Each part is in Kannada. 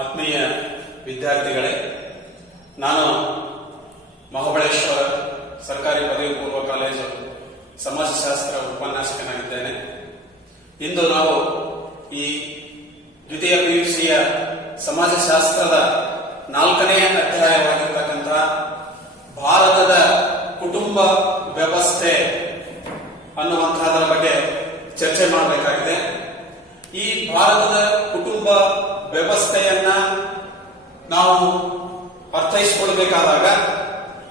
ಆತ್ಮೀಯ ವಿದ್ಯಾರ್ಥಿಗಳೇ, ನಾನು ಮಹಾಬಳೇಶ್ವರ ಸರ್ಕಾರಿ ಪದವಿ ಪೂರ್ವ ಕಾಲೇಜು ಸಮಾಜಶಾಸ್ತ್ರ ಉಪನ್ಯಾಸಕನಾಗಿದ್ದೇನೆ. ಇಂದು ನಾವು ಈ ದ್ವಿತೀಯ PUCಯ ಸಮಾಜಶಾಸ್ತ್ರದ 4ನೇ ಅಧ್ಯಾಯವಾಗಿರ್ತಕ್ಕಂತಹ ಭಾರತದ ಕುಟುಂಬ ವ್ಯವಸ್ಥೆ ಅನ್ನುವಂತಹದರ ಬಗ್ಗೆ ಚರ್ಚೆ ಮಾಡಬೇಕಾಗಿದೆ. ಈ ಭಾರತದ ಕುಟುಂಬ ವ್ಯವಸ್ಥೆಯನ್ನ ನಾವು ಅರ್ಥೈಸಿಕೊಳ್ಳಬೇಕಾದಾಗ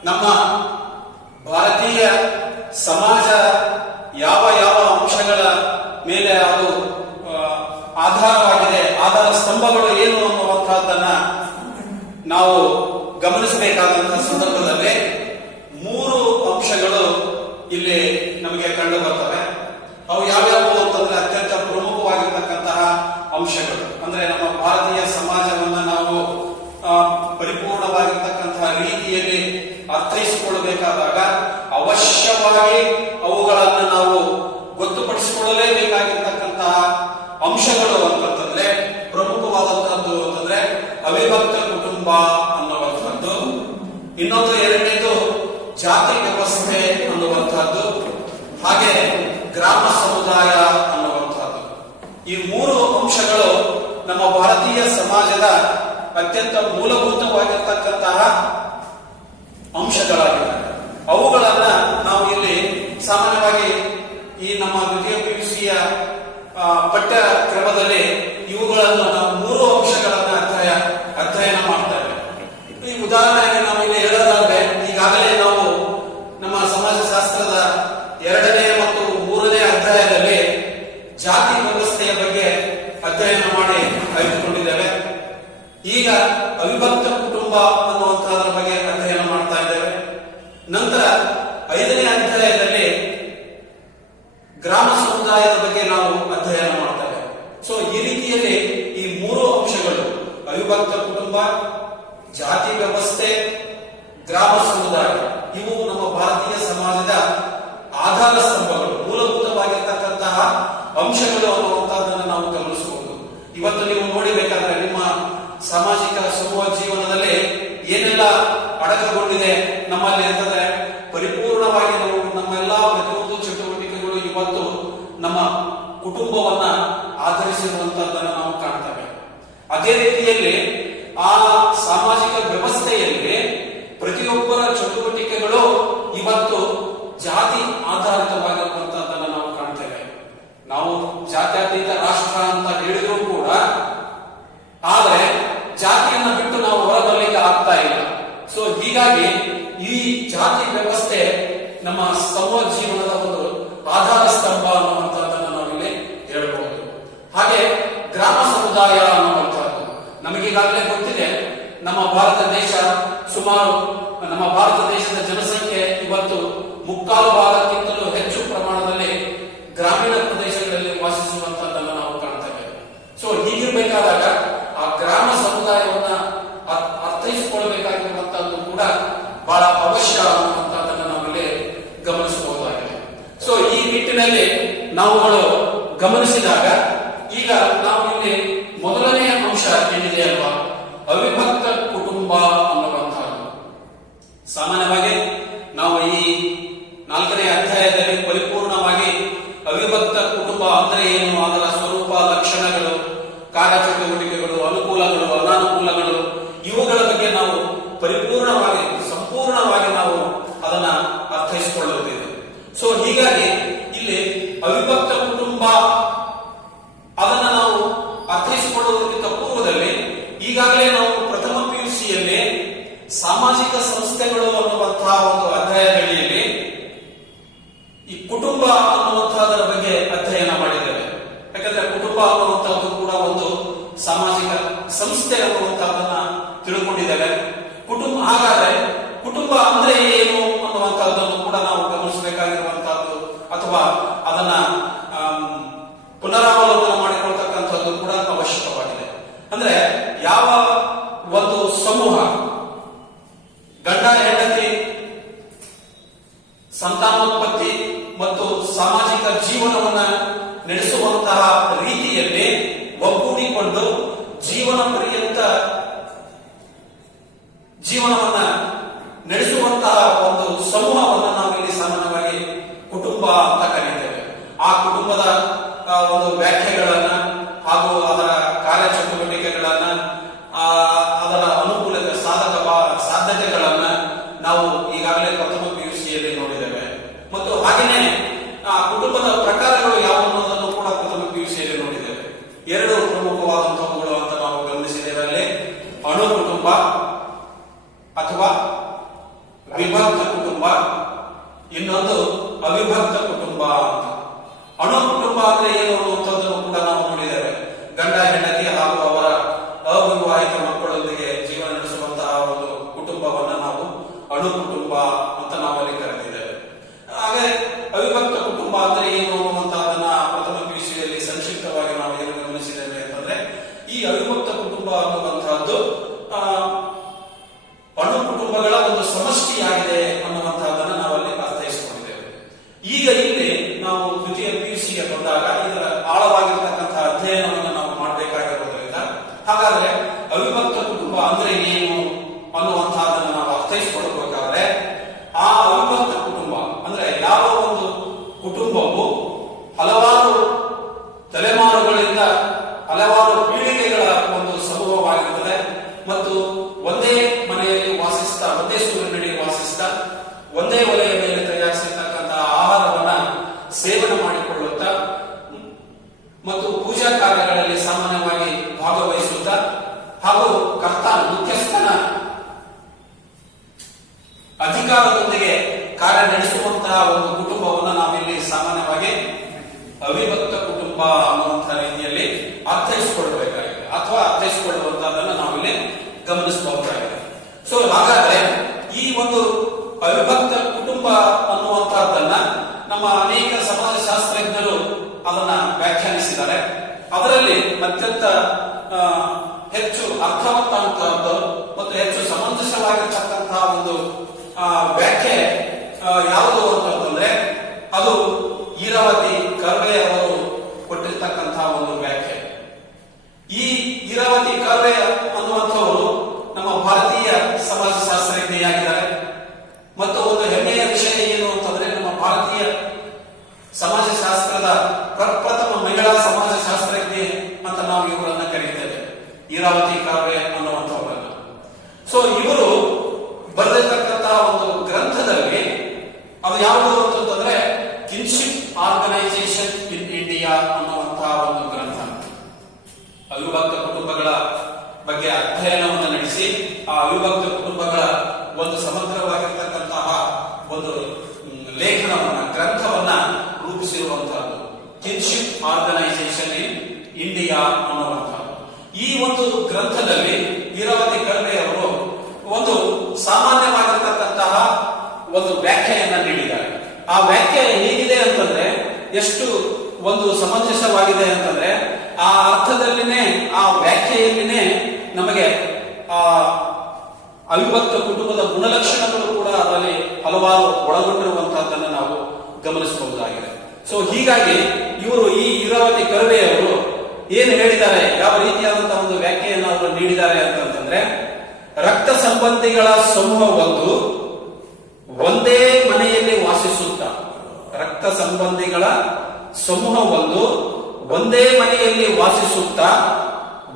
ನಮ್ಮ ಭಾರತೀಯ ಸಮಾಜ ಯಾವ ಯಾವ ಅಂಶಗಳ ಮೇಲೆ ಅದು ಆಧಾರವಾಗಿದೆ, ಆಧಾರ ಸ್ತಂಭಗಳು ಏನು ಅನ್ನುವಂತಹದ್ದನ್ನ ನಾವು ಗಮನಿಸಬೇಕಾದಂತಹ ಸಂದರ್ಭದಲ್ಲಿ 3 ಅಂಶಗಳು ಇಲ್ಲಿ ನಮಗೆ ಕಂಡು ಬರ್ತವೆ. ಅವು ಯಾವ್ಯಾವು ಅಂತಂದ್ರೆ ಅತ್ಯಂತ ಪ್ರಮುಖವಾಗಿರ್ತಕ್ಕಂತಹ ಅಂಶಗಳು. ಅಂದ್ರೆ ನಮ್ಮ ಭಾರತೀಯ ಸಮಾಜವನ್ನ ನಾವು ಪರಿಪೂರ್ಣವಾಗಿರ್ತಕ್ಕಂತಹ ರೀತಿಯಲ್ಲಿ ಅರ್ಥೈಸಿಕೊಳ್ಳಬೇಕಾದಾಗ ಅವಶ್ಯವಾಗಿ ಅವುಗಳನ್ನು ನಾವು ಗೊತ್ತುಪಡಿಸಿಕೊಳ್ಳಲೇಬೇಕಾಗಿರ್ತಕ್ಕಂತಹ ಅಂಶಗಳು ಅಂತಂದ್ರೆ ಪ್ರಮುಖವಾದಂತಹದ್ದು ಅಂತಂದ್ರೆ ಅವಿಭಕ್ತ ಕುಟುಂಬ ಅನ್ನುವಂಥದ್ದು, ಇನ್ನೊಂದು ಎರಡನೇದು ಜಾತಿ ವ್ಯವಸ್ಥೆ ಅನ್ನುವಂಥದ್ದು, ಹಾಗೆ ಗ್ರಾಮ ಸಮುದಾಯ ಅನ್ನುವಂಥದ್ದು. ಈ 3 ಅಂಶಗಳು ನಮ್ಮ ಭಾರತೀಯ ಸಮಾಜದ ಅತ್ಯಂತ ಮೂಲಭೂತವಾಗಿರ್ತಕ್ಕಂತಹ ಅಂಶಗಳಾಗಿವೆ. ಅವುಗಳನ್ನ ನಾವು ಇಲ್ಲಿ ಸಾಮಾನ್ಯವಾಗಿ ಈ ನಮ್ಮ ದ್ವಿತೀಯ PUCಯ ಪಠ್ಯ ಕ್ರಮದಲ್ಲಿ ಇವುಗಳನ್ನು ನಾವು 3 ಅಂಶಗಳನ್ನ ಅಧ್ಯಯನ ಮಾಡ್ತೇವೆ. ಈ ಉದಾಹರಣೆಗೆ ನಾವು ಇಲ್ಲಿ ಹೇಳೋದಾದ್ರೆ, ಈಗಾಗಲೇ ನಾವು ನಮ್ಮ ಸಮಾಜಶಾಸ್ತ್ರದ 2ನೇ ಮತ್ತು 3ನೇ ಅಧ್ಯಾಯದಲ್ಲಿ ಜಾತಿ ವ್ಯವಸ್ಥೆಯ ಬಗ್ಗೆ ಅಧ್ಯಯನ ಮಾಡಿ ಆಯ್ದುಕೊಂಡಿದ್ದೇವೆ. ಈಗ ಅವಿಭಕ್ತ ಕುಟುಂಬ ಅನ್ನುವಂತಹದ್ರ ಬಗ್ಗೆ ಅಧ್ಯಯನ ಮಾಡ್ತಾ ಇದ್ದೇವೆ. ನಂತರ 5ನೇ ಅಧ್ಯಾಯದಲ್ಲಿ ಗ್ರಾಮ ಸಮುದಾಯದ ಬಗ್ಗೆ ನಾವು ಅಧ್ಯಯನ ಮಾಡ್ತೇವೆ. ಸೊ ಈ ರೀತಿಯಲ್ಲಿ ಈ 3 ಅಂಶಗಳು ಅವಿಭಕ್ತ ಕುಟುಂಬ, ಜಾತಿ ವ್ಯವಸ್ಥೆ, ಗ್ರಾಮ ಸಮುದಾಯ ಇವು ನಮ್ಮ ಭಾರತೀಯ ಸಮಾಜದ ಆಧಾರ ಸ್ತಂಭಗಳು, ಮೂಲಭೂತವಾಗಿರ್ತಕ್ಕಂತಹ ಅಂಶಗಳು ಅನ್ನುವಂತಹದನ್ನು ನಾವು ಗಮನಿಸಬಹುದು. ಇವತ್ತು ನೀವು ನೋಡಿಬೇಕಾದ್ರೆ ನಿಮ್ಮ ಸಾಮಾಜಿಕ ಸಮೂಹ ಜೀವನದಲ್ಲಿ ಏನೆಲ್ಲ ಅಡಕಗೊಂಡಿದೆ ನಮ್ಮಲ್ಲಿ ಅಂತಂದ್ರೆ ಪರಿಪೂರ್ಣವಾಗಿ ನಾವು ನಮ್ಮೆಲ್ಲ ಪ್ರತಿಯೊಂದು ಚಟುವಟಿಕೆಗಳು ಇವತ್ತು ನಮ್ಮ ಕುಟುಂಬವನ್ನ ಆಧರಿಸಿರುವಂತಹದ್ದನ್ನು ನಾವು ಕಾಣ್ತೇವೆ. ಅದೇ ರೀತಿಯಲ್ಲಿ ಆ ಸಾಮಾಜಿಕ ವ್ಯವಸ್ಥೆಯಲ್ಲಿ ಪ್ರತಿಯೊಬ್ಬರ ಚಟುವಟಿಕೆಗಳು ಇವತ್ತು ಜಾತಿ ಆಧಾರಿತವಾಗಿರುವಂತಹದ್ದನ್ನು ನಾವು ಕಾಣ್ತೇವೆ. ನಾವು ಜಾತ್ಯತೀತ ರಾಷ್ಟ್ರ ಅಂತ ಹೇಳಿದ್ರು ಕೂಡ ಆದರೆ ಜಾತಿಯನ್ನ ಬಿಟ್ಟು ನಾವು ಹೊರಬರಲಿಕ್ಕೆ ಆಗ್ತಾ ಇಲ್ಲ. ಸೊ ಹೀಗಾಗಿ ಈ ಜಾತಿ ವ್ಯವಸ್ಥೆ ನಮ್ಮ ಸಮೂಹ ಜೀವನದ ಒಂದು ಆಧಾರ ಸ್ತಂಭ ಅನ್ನುವಂತಹದ್ದನ್ನು ನಾವಿಲ್ಲಿ ಹೇಳಬಹುದು. ಹಾಗೆ ಗ್ರಾಮ ಸಮುದಾಯ ಅನ್ನುವಂಥದ್ದು ನಮಗೀಗಾಗಲೇ ಗೊತ್ತಿದೆ. ನಮ್ಮ ಭಾರತ ದೇಶ ಸುಮಾರು ನಮ್ಮ ಭಾರತ ದೇಶದ ಜನಸಂಖ್ಯೆ ಇವತ್ತು 3/4ಭಾಗಕ್ಕಿಂತಲೂ ಹೆಚ್ಚು ಪ್ರಮಾಣದಲ್ಲಿ ಗ್ರಾಮೀಣ ಪ್ರದೇಶಗಳಲ್ಲಿ ವಾಸಿಸುವಂತಹದ್ದನ್ನು ನಾವು ಕಾಣ್ತೇವೆ. ಸೊ ಹೀಗಿರ್ಬೇಕಾದಾಗ ಆ ಗ್ರಾಮ ಸಮುದಾಯವನ್ನ ಅರ್ಥೈಸಿಕೊಳ್ಳಬೇಕಾಗಿರುವಂತಹದ್ದು ಕೂಡ ಬಹಳ ಅವಶ್ಯ ಅನ್ನುವಂತಹದ್ದನ್ನು ನಾವಿಲ್ಲಿ ಗಮನಿಸಬಹುದಾಗಿದೆ. ಸೊ ಈ ನಿಟ್ಟಿನಲ್ಲಿ ನಾವುಗಳು ಗಮನಿಸಿದಾಗ ಈಗ ನಾವು ಇಲ್ಲಿ ಮೊದಲನೇ ಅಂಶ ಏನಿದೆ ಅಲ್ವಾ, ಅವಿಭಕ್ತ ಕುಟುಂಬ ಅನ್ನುವಂತಹದ್ದು. ಸಾಮಾನ್ಯವಾಗಿ ನಾವು ಈ 4ನೇ ಅಧ್ಯಾಯದಲ್ಲಿ ಪರಿಪೂರ್ಣವಾಗಿ ಅವಿಭಕ್ತ ಕುಟುಂಬ ಅಂದ್ರೆ ಏನು, ಅದರ ಸ್ವರೂಪ, ಲಕ್ಷಣಗಳು, ಕಾರ್ಯಚಟುವಟಿಕೆಗಳು, ಅನುಕೂಲಗಳು, ಅನಾನುಕೂಲಗಳು ಇವುಗಳ ಬಗ್ಗೆ ನಾವು ಪರಿಪೂರ್ಣವಾಗಿ ಸಂಪೂರ್ಣವಾಗಿ ನಾವು ಅದನ್ನ ಅರ್ಥೈಸಿಕೊಳ್ಳುತ್ತೇವೆ. ಸೊ ಹೀಗಾಗಿ ಇಲ್ಲಿ ಅವಿಭಕ್ತ ಕುಟುಂಬ ಅದನ್ನ ನಾವು ಅರ್ಥೈಸಿಕೊಳ್ಳುವುದಕ್ಕಿಂತ ಪೂರ್ವದಲ್ಲಿ ಈಗಾಗಲೇ ನಾವು ಪ್ರಥಮ PUCಯಲ್ಲಿ ಸಾಮಾಜಿಕ ಸಂಸ್ಥೆಗಳು ಅನ್ನುವಂತಹ ಒಂದು ಅಧ್ಯಾಯದಲ್ಲಿ ಈ ಕುಟುಂಬ ಅನ್ನುವಂತಹದರ ಬಗ್ಗೆ ಅಧ್ಯಯನ ಮಾಡಿದ್ದೇವೆ. ಯಾಕಂದ್ರೆ ಕುಟುಂಬ ಅನ್ನುವಂತಹದ್ದು ಕೂಡ ಒಂದು ಸಾಮಾಜಿಕ ಸಂಸ್ಥೆ ಅನ್ನುವಂತಹದನ್ನ ತಿಳ್ಕೊಂಡಿದ್ದೇವೆ. ಹಾಗಾದ್ರೆ ಕುಟುಂಬ ಅಂದ್ರೆ ಏನು ಅನ್ನುವಂತಹದ್ದನ್ನು ಕೂಡ ನಾವು ಗಮನಿಸಬೇಕಾಗಿರುವಂತಹದ್ದು ಅಥವಾ ಅದನ್ನ ಪುನರಾವಲೋಕನ ಮಾಡಿಕೊಳ್ತಕ್ಕಂಥದ್ದು ಕೂಡ ಅವಶ್ಯಕವಾಗಿದೆ. ಅಂದ್ರೆ ಯಾವ ಒಂದು ಸಮೂಹ ಗಂಡ ಹೆಂಡತಿ ಸಂತಾನೋತ್ಪತ್ತಿ ಮತ್ತು ಸಾಮಾಜಿಕ ಜೀವನವನ್ನ ನಡೆಸುವಂತಹ ರೀತಿಯಲ್ಲಿ ಒಗ್ಗೂಡಿಕೊಂಡು ಜೀವನ ಪರ್ಯಂತ ಜೀವನವನ್ನ ನಡೆಸುವಂತಹ ಒಂದು ಸಮೂಹವನ್ನು ನಾವು ಇಲ್ಲಿ ಸಾಮಾನ್ಯವಾಗಿ ಕುಟುಂಬ ಅಂತ ಕರೀತೇವೆ. ಆ ಕುಟುಂಬದ ಒಂದು ವ್ಯಾಖ್ಯೆಗಳನ್ನ ಹಾಗೂ ಅದರ ಕಾರ್ಯಚಟುವಟಿಕೆಗಳನ್ನ ಅದರ ಅನುಕೂಲತೆ ಸಾಧ್ಯತೆಗಳನ್ನ ನಾವು ಈಗಾಗಲೇ ಪ್ರಥಮ PUCಯಲ್ಲಿ ನೋಡಿದ್ದೇವೆ. ಮತ್ತು ಹಾಗೆಯೇ ಕುಟುಂಬದ ಪ್ರಕಾರಗಳು ಯಾವುವು ಅನ್ನೋದನ್ನು ಕೂಡ ಪ್ರಥಮ PUCಯಲ್ಲಿ ನೋಡಿದ್ದೇವೆ. ಎರಡು ಪ್ರಮುಖವಾದಂತಹವುಗಳು ಅಂತ ನಾವು ಗಮನಿಸಿದ್ದೇವೆ. ಅಲ್ಲಿ ಅಣು ಕುಟುಂಬ ಅಥವಾ ವಿಭಕ್ತ ಕುಟುಂಬ, ಇನ್ನೊಂದು ಅವಿಭಕ್ತ ಕುಟುಂಬ ಅಂತ. ಅಣು ಕುಟುಂಬ ಅಂದ್ರೆ ಏನು ಅನ್ನುವಂಥದ್ದನ್ನು ಕೂಡ ನಾವು ನೋಡಿದ್ದೇವೆ. ಗಂಡ ಹೆಂಡತಿ ಹಾಗೂ ಅವರ ಅವಿವಾಹಿತ ಮಕ್ಕಳೊಂದಿಗೆ ಜೀವನ ನಡೆಸುವಂತಹ ಒಂದು ಕುಟುಂಬವನ್ನ ನಾವು ಅಣು ಕುಟುಂಬ ಅಂತ ನಾವಲ್ಲಿ ಕರೆದಿದ್ದೇವೆ. ಹಾಗೆ ಅವಿಭಕ್ತ ಕುಟುಂಬ ಅಂದ್ರೆ ಏನು ಅನ್ನುವಂತಹದನ್ನ ಪ್ರಥಮ PUCಯಲ್ಲಿ ಸಂಕ್ಷಿಪ್ತವಾಗಿ ನಾವು ಏನು ಗಮನಿಸಿದ್ದೇವೆ ಅಂತಂದ್ರೆ, ಈ ಅವಿಭಕ್ತ ಕುಟುಂಬ ಅನ್ನುವಂತಹದ್ದು ಅಣು ಕುಟುಂಬಗಳ ಒಂದು ಸಮಷ್ಟಿಯಾಗಿದೆ ಅನ್ನುವಂತಹದನ್ನ ನಾವಲ್ಲಿ ಅರ್ಥೈಸಿಕೊಂಡಿದ್ದೇವೆ. ಈಗ ಇಲ್ಲಿ ನಾವು ದ್ವಿತೀಯ PUCಗೆ ಬಂದಾಗ ಇದರ ಆಳವಾಗಿರ್ತಕ್ಕಂತಹ ಅಧ್ಯಯನವನ್ನು ನಾವು ಮಾಡಬೇಕಾಗಿರುವುದರಿಂದ, ಹಾಗಾದ್ರೆ ಅವಿಭಕ್ತ ಕುಟುಂಬ ಅಂದ್ರೆ ಏನು ಅನ್ನುವಂತಹದನ್ನು ನಾವು ಅರ್ಥೈಸಿಕೊಳ್ಳಬೇಕಾದ್ರೆ, ಆ ಅವಿಭಕ್ತ ಕುಟುಂಬ ಅಂದ್ರೆ ಯಾವ ಒಂದು ಕುಟುಂಬವು ಹಲವಾರು ತಲೆಮಾರುಗಳಿಂದ ಹಲವಾರು ಪೀಳಿಗೆಗಳ ಒಂದು ಸಮೂಹವಾಗಿರುತ್ತದೆ ಮತ್ತು ಒಂದೇ ಮನೆಯಲ್ಲಿ ವಾಸಿಸ್ತಾ, ಒಂದೇ ಸೂರ್ಯನಡಿ ವಾಸಿಸ್ತಾ, ಒಂದೇ ಒಲೆಯ ಮೇಲೆ ತಯಾರಿಸಿರ್ತಕ್ಕಂತಹ ಆಹಾರವನ್ನ ಸೇವನೆ ಮಾಡಿಕೊಳ್ಳುತ್ತಾ ಮತ್ತು ಪೂಜಾ ಕಾರ್ಯಗಳಲ್ಲಿ ಸಾಮಾನ್ಯವಾಗಿ ಭಾಗವಹಿಸುತ್ತಾ ಹಾಗೂ ಮುಖ್ಯಸ್ಥನ ಅಧಿಕಾರದೊಂದಿಗೆ ಕಾರ್ಯ ನಡೆಸುವಂತಹ ಒಂದು ಕುಟುಂಬವನ್ನು ನಾವಿಲ್ಲಿ ಸಾಮಾನ್ಯವಾಗಿ ಅವಿಭಕ್ತ ಕುಟುಂಬ ಅನ್ನುವಂತಹ ರೀತಿಯಲ್ಲಿ ಅರ್ಥೈಸಿಕೊಳ್ಳಬೇಕಾಗಿದೆ ಅಥವಾ ಅರ್ಥೈಸಿಕೊಳ್ಳುವಂತಹದನ್ನು ನಾವಿಲ್ಲಿ ಗಮನಿಸಬಹುದಾಗಿದೆ. ಸೊ ಹಾಗಾದ್ರೆ ಈ ಒಂದು ಅವಿಭಕ್ತ ಕುಟುಂಬ ಅನ್ನುವಂತಹದ್ದನ್ನ ನಮ್ಮ ಅನೇಕ ಸಮಾಜಶಾಸ್ತ್ರಜ್ಞರು ಅದನ್ನ ವ್ಯಾಖ್ಯಾನಿಸಿದ್ದಾರೆ. ಅದರಲ್ಲಿ ಅತ್ಯಂತ ಹೆಚ್ಚು ಅರ್ಥವಂತಂತಹದ್ದು ಮತ್ತು ಹೆಚ್ಚು ಸಮಂಜಸವಾಗಿರ್ತಕ್ಕಂತಹ ಒಂದು ವ್ಯಾಖ್ಯೆ ಯಾವುದು ಅಂತಂದ್ರೆ ಅದು ಈರಾವತಿ ಕರ್ವೆ ಅವರು ಕೊಟ್ಟಿರ್ತಕ್ಕಂತಹ ಒಂದು ವ್ಯಾಖ್ಯೆ. ಈ ಈರಾವತಿ ಕರ್ವೆ ಅನ್ನುವಂಥವರು ನಮ್ಮ ಭಾರತೀಯ ಸಮಾಜಶಾಸ್ತ್ರಜ್ಞೆಯಾಗಿದ್ದಾರೆ. ಮತ್ತು ಒಂದು ಹೆಮ್ಮೆಯ ವಿಷಯ ಏನು ಅಂತಂದ್ರೆ, ನಮ್ಮ ಭಾರತೀಯ ಸಮಾಜಶಾಸ್ತ್ರದ ಪ್ರಪ್ರಥಮ ಮಹಿಳಾ ಸಮಾಜಶಾಸ್ತ್ರಜ್ಞೆ ಅಂತ ನಾವು ಇವರನ್ನ ಕರೀತೇವೆ, ಈರಾವತಿ ಕರ್ವೆ ಅನ್ನುವಂಥವರನ್ನ. ಸೊ ಇವರು ಬರೆದಿರ್ತಕ್ಕಂತಹ ಒಂದು ಗ್ರಂಥದಲ್ಲಿ ಅದು ಯಾವುದು ಅಂತಂದ್ರೆ ಕಿನ್ಶಿಪ್ ಆರ್ಗನೈಸೇಷನ್ ಇನ್ ಇಂಡಿಯಾ ಅನ್ನುವಂತಹ ಒಂದು ಗ್ರಂಥ. ಅವಿಭಕ್ತ ಕುಟುಂಬಗಳ ಬಗ್ಗೆ ಅಧ್ಯಯನವನ್ನು ನಡೆಸಿ ಆ ಅವಿಭಕ್ತ ಕುಟುಂಬಗಳ ಒಂದು ಸಮಗ್ರವಾಗಿರ್ತಕ್ಕಂತಹ ಒಂದು ಲೇಖನವನ್ನ, ಗ್ರಂಥವನ್ನ ರೂಪಿಸಿರುವಂತಹದ್ದು ಕಿನ್ಶಿಪ್ ಆರ್ಗನೈಸೇಷನ್ ಇನ್ ಇಂಡಿಯಾ ಅನ್ನುವಂಥದ್ದು. ಈ ಒಂದು ಗ್ರಂಥದಲ್ಲಿ ಈರಾವತಿ ಕರ್ವೆ ಅವರು ಒಂದು ಸಾಮಾನ್ಯವಾಗಿರ್ತಕ್ಕಂತಹ ಒಂದು ವ್ಯಾಖ್ಯೆಯನ್ನ ನೀಡಿದ್ದಾರೆ. ಆ ವ್ಯಾಖ್ಯೆ ಹೇಗಿದೆ ಅಂತಂದ್ರೆ, ಎಷ್ಟು ಒಂದು ಸಮಂಜಸವಾಗಿದೆ ಅಂತಂದ್ರೆ, ಆ ಅರ್ಥದಲ್ಲಿನೇ, ಆ ವ್ಯಾಖ್ಯೆಯಲ್ಲಿನೇ ನಮಗೆ ಆ ಅವಿಭಕ್ತ ಕುಟುಂಬದ ಗುಣಲಕ್ಷಣಗಳು ಕೂಡ ಅದರಲ್ಲಿ ಹಲವಾರು ಒಳಗೊಂಡಿರುವಂತಹದ್ದನ್ನು ನಾವು ಗಮನಿಸಬಹುದಾಗಿದೆ. ಸೊ ಹೀಗಾಗಿ ಇವರು, ಈ ಈರಾವತಿ ಕರ್ವೆಯವರು ಏನು ಹೇಳಿದ್ದಾರೆ, ಯಾವ ರೀತಿಯಾದಂತಹ ಒಂದು ವ್ಯಾಖ್ಯೆಯನ್ನು ಅವರು ನೀಡಿದ್ದಾರೆ ಅಂತಂದ್ರೆ, ರಕ್ತ ಸಂಬಂಧಿಗಳ ಸಮೂಹವೊಂದು ಒಂದೇ ಮನೆಯಲ್ಲಿ ವಾಸಿಸುತ್ತಾ, ರಕ್ತ ಸಂಬಂಧಿಗಳ ಸಮೂಹವೊಂದು ಒಂದೇ ಮನೆಯಲ್ಲಿ ವಾಸಿಸುತ್ತಾ,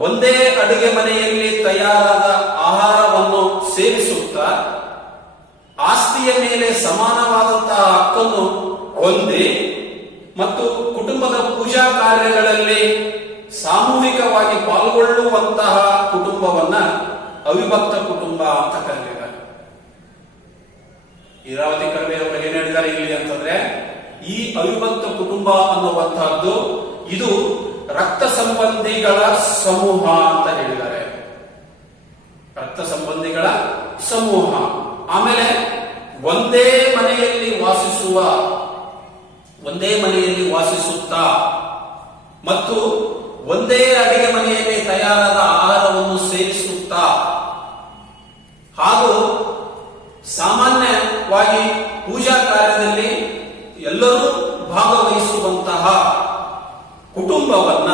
ಒಂದೇ ಅಡುಗೆ ಮನೆಯಲ್ಲಿ ತಯಾರಾದ ಆಹಾರವನ್ನು ಸೇವಿಸುತ್ತಾ, ಆಸ್ತಿಯ ಮೇಲೆ ಸಮಾನವಾದಂತಹ ಹಕ್ಕನ್ನು ಹೊಂದಿ ಮತ್ತು ಕುಟುಂಬದ ಪೂಜಾ ಕಾರ್ಯಗಳಲ್ಲಿ ಸಾಮೂಹಿಕವಾಗಿ ಪಾಲ್ಗೊಳ್ಳುವಂತಹ ಕುಟುಂಬವನ್ನ ಅವಿಭಕ್ತ ಕುಟುಂಬ ಅಂತ ಕರೆದಿದ್ದಾರೆ. ಈರಾವತಿ ಕರ್ವೆ ಅವರು ಏನ್ ಹೇಳಿದ್ದಾರೆ ಇಲ್ಲಿ ಅಂತಂದ್ರೆ, ಈ ಅವಿಭಕ್ತ ಕುಟುಂಬ ಅನ್ನುವಂತಹದ್ದು ಇದು ರಕ್ತ ಸಂಬಂಧಿಗಳ ಸಮೂಹ ಅಂತ ಹೇಳಿದ್ದಾರೆ. ರಕ್ತ ಸಂಬಂಧಿಗಳ ಸಮೂಹ, ಆಮೇಲೆ ಒಂದೇ ಮನೆಯಲ್ಲಿ ವಾಸಿಸುತ್ತಾ ಮತ್ತು ಒಂದೇ ಅಡಿಗೆ ಮನೆಯಲ್ಲಿ ತಯಾರಾದ ಆಹಾರವನ್ನು ಸೇವಿಸುತ್ತಾ ಹಾಗೂ ಸಾಮಾನ್ಯವಾಗಿ ಪೂಜಾ ಕಾರ್ಯದಲ್ಲಿ ಎಲ್ಲರೂ ಭಾಗವಹಿಸುವಂತಹ ಕುಟುಂಬವನ್ನ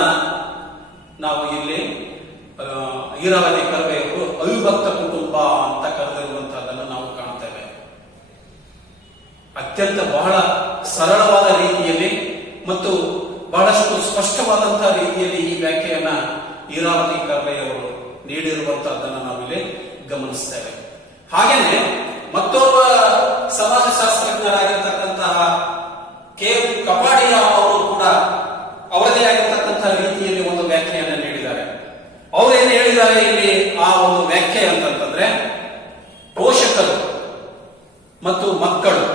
ನಾವು ಇಲ್ಲಿ ಈರಾವತಿ ಕರ್ವೆಯವರು ಅವಿಭಕ್ತ ಕುಟುಂಬ ಅಂತ ಕರೆದಿದ್ದಾರೆ. ಅತ್ಯಂತ ಬಹಳ ಸರಳವಾದ ರೀತಿಯಲ್ಲಿ ಮತ್ತು ಬಹಳಷ್ಟು ಸ್ಪಷ್ಟವಾದಂತಹ ರೀತಿಯಲ್ಲಿ ಈ ವ್ಯಾಖ್ಯೆಯನ್ನ ಈರಾವತಿ ಕರ್ವೆಯವರು ನೀಡಿರುವಂತಹದ್ದನ್ನು ನಾವಿಲ್ಲಿ ಗಮನಿಸ್ತೇವೆ. ಹಾಗೇನೆ ಮತ್ತೋರ್ವ ಸಮಾಜಶಾಸ್ತ್ರಜ್ಞರಾಗಿರ್ತಕ್ಕಂತಹ ಕೆ ಕಪಾಡಿಯ ಅವರು ಕೂಡ ಅವರದೇ ಆಗಿರ್ತಕ್ಕಂತಹ ರೀತಿಯಲ್ಲಿ ಒಂದು ವ್ಯಾಖ್ಯೆಯನ್ನು ನೀಡಿದ್ದಾರೆ. ಅವರೇನು ಹೇಳಿದ್ದಾರೆ ಇಲ್ಲಿ ಆ ಒಂದು ವ್ಯಾಖ್ಯೆ ಅಂತಂತಂದ್ರೆ, ಪೋಷಕರು ಮತ್ತು ಮಕ್ಕಳು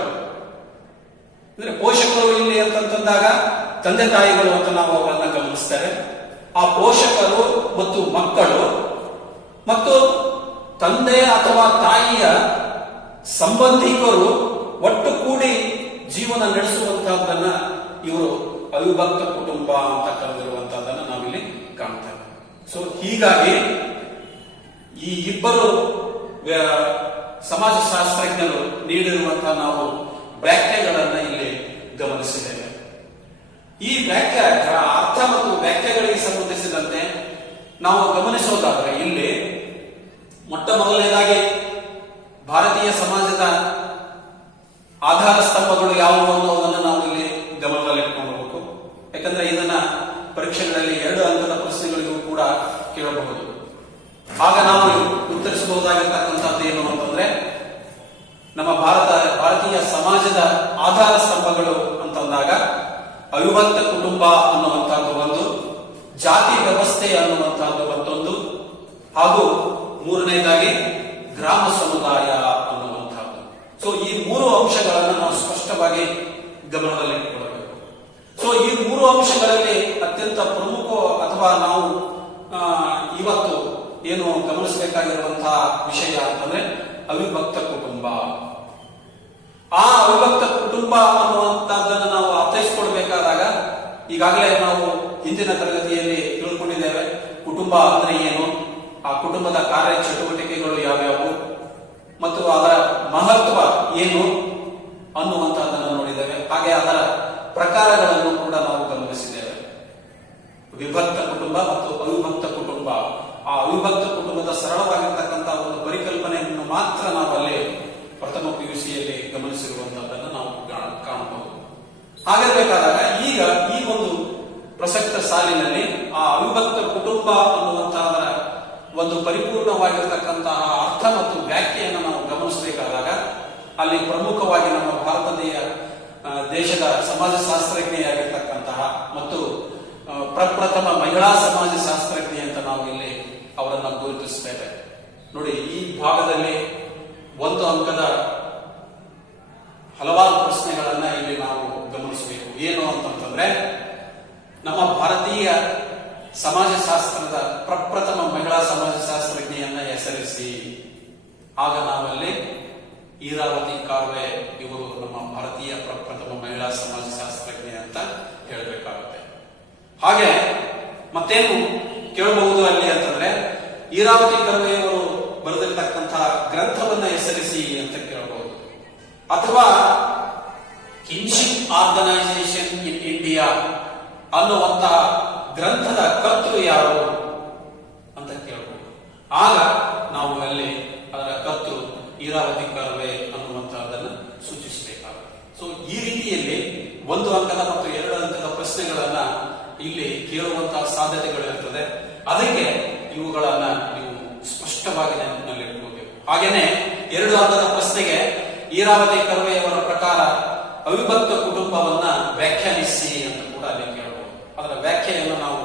ಅಂದ್ರೆ ಪೋಷಕರು ಇಲ್ಲಿ ಅಂತಂದಾಗ ತಂದೆ ತಾಯಿಗಳು ಅಂತ ನಾವು ಅವರನ್ನ ಗಮನಿಸ್ತೇವೆ. ಆ ಪೋಷಕರು ಮತ್ತು ಮಕ್ಕಳು ಮತ್ತು ತಂದೆ ಅಥವಾ ತಾಯಿಯ ಸಂಬಂಧಿಕರು ಒಟ್ಟು ಕೂಡಿ ಜೀವನ ನಡೆಸುವಂತಹದ್ದನ್ನ ಇವರು ಅವಿಭಕ್ತ ಕುಟುಂಬ ಅಂತ ಕರೆದಿರುವಂತಹದ್ದನ್ನ ನಾವಿಲ್ಲಿ ಕಾಣ್ತೇವೆ. ಸೊ ಹೀಗಾಗಿ ಈ ಇಬ್ಬರು ಸಮಾಜಶಾಸ್ತ್ರಜ್ಞರು ನೀಡಿರುವಂತಹ ನಾವು ವ್ಯಾಖ್ಯೆಗಳನ್ನ ಇಲ್ಲಿ ಗಮನಿಸಿದ್ದೇವೆ. ಈ ವ್ಯಾಖ್ಯ ಅರ್ಥ ಮತ್ತು ವ್ಯಾಖ್ಯೆಗಳಿಗೆ ಸಂಬಂಧಿಸಿದಂತೆ ನಾವು ಗಮನಿಸೋದಾದ್ರೆ ಇಲ್ಲಿ ಮೊಟ್ಟ ಮೊದಲನೇದಾಗಿ ಭಾರತೀಯ ಸಮಾಜದ ಆಧಾರ ಸ್ತಂಭಗಳು ಯಾವುವು ಅನ್ನೋದನ್ನು ನಾವು ಇಲ್ಲಿ ಗಮನದಲ್ಲಿಟ್ಕೊಳ್ಬೇಕು. ಯಾಕಂದ್ರೆ ಇದನ್ನ ಪರೀಕ್ಷೆಗಳಲ್ಲಿ 2 ಅಂಕದ ಪ್ರಶ್ನೆಗಳಿಗೂ ಕೂಡ ಕೇಳಬಹುದು. ಆಗ ನಾವು ಉತ್ತರಿಸಬಹುದಾಗಿರ್ತಕ್ಕಂಥದ್ದು ಏನು ಅಂತಂದ್ರೆ, ನಮ್ಮ ಭಾರತೀಯ ಸಮಾಜದ ಆಧಾರ ಸ್ತಂಭಗಳು ಅಂತಂದಾಗ ಅವಿಭಕ್ತ ಕುಟುಂಬ ಅನ್ನುವಂತಹದ್ದು ಒಂದು, ಜಾತಿ ವ್ಯವಸ್ಥೆ ಅನ್ನುವಂತಹದ್ದು ಮತ್ತೊಂದು, ಹಾಗೂ ಮೂರನೇದಾಗಿ ಗ್ರಾಮ ಸಮುದಾಯ ಅನ್ನುವಂತಹದ್ದು. ಸೊ ಈ 3 ಅಂಶಗಳನ್ನು ನಾವು ಸ್ಪಷ್ಟವಾಗಿ ಗಮನದಲ್ಲಿಟ್ಟುಕೊಳ್ಳಬೇಕು. ಸೊ ಈ 3 ಅಂಶಗಳಲ್ಲಿ ಅತ್ಯಂತ ಪ್ರಮುಖ ಅಥವಾ ನಾವು ಇವತ್ತು ಏನು ಗಮನಿಸಬೇಕಾಗಿರುವಂತಹ ವಿಷಯ ಅಂತಂದ್ರೆ ಅವಿಭಕ್ತ ಕುಟುಂಬ. ಆ ಅವಿಭಕ್ತ ಕುಟುಂಬ ಅನ್ನುವಂತಹದ್ದನ್ನು ನಾವು ಅರ್ಥೈಸಿಕೊಳ್ಬೇಕಾದಾಗ ಈಗಾಗಲೇ ನಾವು ಹಿಂದಿನ ತರಗತಿಯಲ್ಲಿ ತಿಳ್ಕೊಂಡಿದ್ದೇವೆ ಕುಟುಂಬ ಅಂದ್ರೆ ಏನು, ಆ ಕುಟುಂಬದ ಕಾರ್ಯ ಚಟುವಟಿಕೆಗಳು ಯಾವ್ಯಾವು ಮತ್ತು ಅದರ ಮಹತ್ವ ಏನು ಅನ್ನುವಂತಹದ್ದನ್ನು ನೋಡಿದ್ದೇವೆ. ಹಾಗೆ ಅದರ ಪ್ರಕಾರಗಳನ್ನು ಕೂಡ ನಾವು ಗಮನಿಸಿದ್ದೇವೆ. ವಿಭಕ್ತ ಕುಟುಂಬ ಮತ್ತು ಅವಿಭಕ್ತ ಕುಟುಂಬ, ಆ ಅವಿಭಕ್ತ ಕುಟುಂಬದ ಸರಳವಾಗಿರ್ತಕ್ಕಂತಹ ಒಂದು ಪರಿಕಲ್ಪನೆಯನ್ನು ಮಾತ್ರ ನಾವು ಅಲ್ಲಿ ಪ್ರಥಮ PUCಯಲ್ಲಿ ಗಮನಿಸಿರುವಂತಹದ್ದನ್ನು ನಾವು ಕಾಣಬಹುದು. ಹಾಗಿರಬೇಕಾದಾಗ ಈಗ ಈ ಒಂದು ಪ್ರಸಕ್ತ ಸಾಲಿನಲ್ಲಿ ಆ ಅವಿಭಕ್ತ ಕುಟುಂಬ ಅನ್ನುವಂತಹ ಒಂದು ಪರಿಪೂರ್ಣವಾಗಿರ್ತಕ್ಕಂತಹ ಅರ್ಥ ಮತ್ತು ವ್ಯಾಖ್ಯೆಯನ್ನು ನಾವು ಗಮನಿಸಬೇಕಾದಾಗ ಅಲ್ಲಿ ಪ್ರಮುಖವಾಗಿ ನಮ್ಮ ಭಾರತೀಯ ದೇಶದ ಸಮಾಜಶಾಸ್ತ್ರಜ್ಞೆಯಾಗಿರ್ತಕ್ಕಂತಹ ಮತ್ತು ಪ್ರಪ್ರಥಮ ಮಹಿಳಾ ಸಮಾಜಶಾಸ್ತ್ರಜ್ಞೆ ಅಂತ ನಾವು ಇಲ್ಲಿ ಅವರನ್ನ ಗುರುತಿಸುತ್ತೇವೆ. ನೋಡಿ, ಈ ಭಾಗದಲ್ಲಿ 1 ಅಂಕದ ಹಲವಾರು ಪ್ರಶ್ನೆಗಳನ್ನ ಇಲ್ಲಿ ನಾವು ಗಮನಿಸಬೇಕು. ಏನು ಅಂತಂತಂದ್ರೆ, ನಮ್ಮ ಭಾರತೀಯ ಸಮಾಜಶಾಸ್ತ್ರದ ಪ್ರಪ್ರಥಮ ಮಹಿಳಾ ಸಮಾಜಶಾಸ್ತ್ರಜ್ಞೆಯನ್ನ ಹೆಸರಿಸಿ. ಆಗ ನಾವಲ್ಲಿ ಈರಾವತಿ ಕಾರ್ವೆ ಇವರು ನಮ್ಮ ಭಾರತೀಯ ಪ್ರಪ್ರಥಮ ಮಹಿಳಾ ಸಮಾಜಶಾಸ್ತ್ರಜ್ಞೆ ಅಂತ ಹೇಳಬೇಕಾಗುತ್ತೆ. ಹಾಗೆ ಮತ್ತೇನು ಕೇಳಬಹುದು ಅಲ್ಲಿ ಅಂತಂದ್ರೆ, ಈರಾವತಿ ಕರ್ವೆಯವರು ಬರೆದಿರ್ತಕ್ಕಂತಹ ಗ್ರಂಥವನ್ನ ಹೆಸರಿಸಿ ಅಂತ ಕೇಳಬಹುದು. ಅಥವಾ ಕಿನ್ಶಿಪ್ ಆರ್ಗನೈಸೇಷನ್ ಇನ್ ಇಂಡಿಯಾ ಅನ್ನುವಂತಹ ಗ್ರಂಥದ ಕರ್ತೃ ಯಾರು ಅಂತ ಕೇಳಬಹುದು. ಆಗ ನಾವು ಅಲ್ಲಿ ಅದರ ಕರ್ತೃ ಈರಾವತಿ ಕರ್ವೆ ಅನ್ನುವಂತಹದನ್ನ ಸೂಚಿಸಬೇಕಾಗುತ್ತೆ. ಸೊ ಈ ರೀತಿಯಲ್ಲಿ 1 ಅಂಕದ ಮತ್ತು 2 ಅಂಕದ ಪ್ರಶ್ನೆಗಳನ್ನ ಇಲ್ಲಿ ಕೇಳುವಂತಹ ಸಾಧ್ಯತೆಗಳಿರುತ್ತದೆ. ಅದಕ್ಕೆ ಇವುಗಳನ್ನ ನೀವು ಸ್ಪಷ್ಟವಾಗಿ ನೆನಪಿನಲ್ಲಿಟ್ಕೋಬೇಕು. ಹಾಗೇನೆ 2 ಅಂಕದ ಪ್ರಶ್ನೆಗೆ ಈರಾವತಿ ಕರ್ವೆಯವರ ಪ್ರಕಾರ ಅವಿಭಕ್ತ ಕುಟುಂಬವನ್ನ ವ್ಯಾಖ್ಯಾನಿಸಿ ಅಂತ ಕೂಡ ಅಲ್ಲಿ ಕೇಳಬಹುದು. ಅದರ ವ್ಯಾಖ್ಯೆಯನ್ನು ನಾವು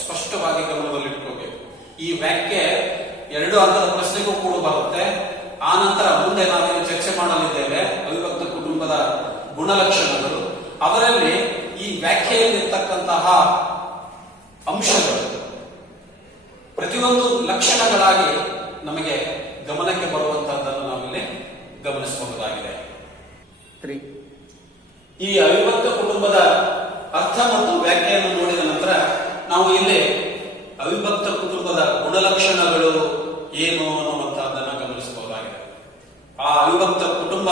ಸ್ಪಷ್ಟವಾಗಿ ಗಮನದಲ್ಲಿಟ್ಕೋಬೇಕು. ಈ ವ್ಯಾಖ್ಯೆ 2 ಅಂಕದ ಪ್ರಶ್ನೆಗೂ ಕೂಡ ಬರುತ್ತೆ. ಆ ನಂತರ ಮುಂದೆ ನಾವೇನು ಚರ್ಚೆ ಮಾಡಲಿದ್ದೇವೆ ಅವಿಭಕ್ತ ಕುಟುಂಬದ ಗುಣಲಕ್ಷಣಗಳು, ಅದರಲ್ಲಿ ಈ ವ್ಯಾಖ್ಯೆಯಲ್ಲಿರ್ತಕ್ಕಂತಹ ಅಂಶಗಳು ಪ್ರತಿಯೊಂದು ಲಕ್ಷಣಗಳಾಗಿ ನಮಗೆ ಗಮನಕ್ಕೆ ಬರುವಂತಹದ್ದನ್ನು ನಾವಿಲ್ಲಿ ಗಮನಿಸಬಹುದಾಗಿದೆ. ಈ ಅವಿಭಕ್ತ ಕುಟುಂಬದ ಅರ್ಥ ಮತ್ತು ವ್ಯಾಖ್ಯೆಯನ್ನು ನೋಡಿದ ನಂತರ ನಾವು ಇಲ್ಲಿ ಅವಿಭಕ್ತ ಕುಟುಂಬದ ಗುಣಲಕ್ಷಣಗಳು ಏನು ಅನ್ನುವಂತಹದ್ದನ್ನು ಗಮನಿಸಬಹುದಾಗಿದೆ. ಆ ಅವಿಭಕ್ತ ಕುಟುಂಬ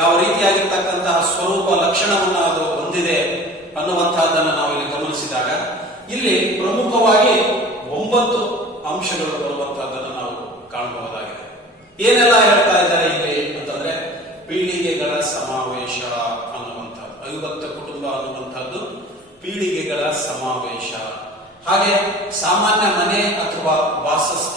ಯಾವ ರೀತಿಯಾಗಿರ್ತಕ್ಕಂತಹ ಸ್ವರೂಪ ಲಕ್ಷಣವನ್ನು ಅದು ಹೊಂದಿದೆ ಅನ್ನುವಂತಹದ್ದನ್ನು ನಾವು ಇಲ್ಲಿ ಗಮನಿಸಿದಾಗ ಇಲ್ಲಿ ಪ್ರಮುಖವಾಗಿ 9 ಅಂಶಗಳು ಬರುವಂತಹದ್ದನ್ನು ನಾವು ಕಾಣಬಹುದಾಗಿದೆ. ಏನೆಲ್ಲ ಹೇಳ್ತಾ ಇದ್ದಾರೆ ಇಲ್ಲಿ ಅಂತಂದ್ರೆ, ಪೀಳಿಗೆಗಳ ಸಮಾವೇಶ ಅವಿಭಕ್ತ ಕುಟುಂಬ ಅನ್ನುವಂಥದ್ದು ಪೀಳಿಗೆಗಳ ಸಮಾವೇಶ. ಹಾಗೆ ಸಾಮಾನ್ಯ ಮನೆ ಅಥವಾ ವಾಸಸ್ಥಳ